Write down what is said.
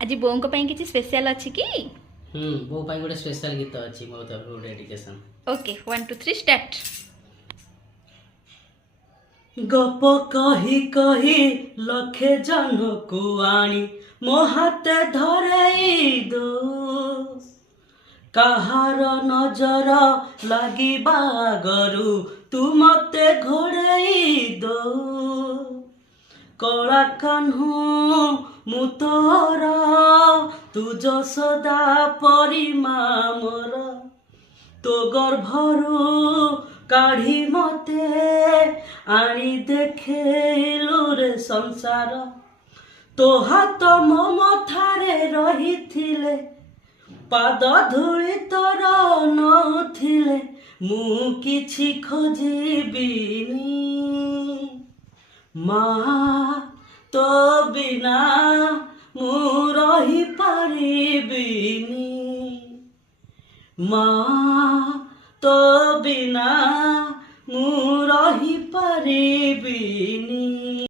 आज बों को ପାଇଁ କିଛି ସ୍ପେଶାଲ ଅଛି କି? बो पाई गोटे स्पेशल गीत अछि मो तरफ डेडिकेशन। Okay 1 2 3 start. गप कही कही लखे जन को आनी मो हाथे धरई दो काहार नजर लागिबा गरु तू मते घोड़ई दो कला कान्हू मु तोर तू जसोदा परिमा मोर तो गर्भरू काढ़ी मते आनी देखेलु रे संसार तो हाथ मो मथारे रहिथिले पाद धूଳି तोर नथिले मु किछि खोजिबिनी मा तो बिना मु रही पारिबिनी माँ तो बिना मु रही पारिबिनी।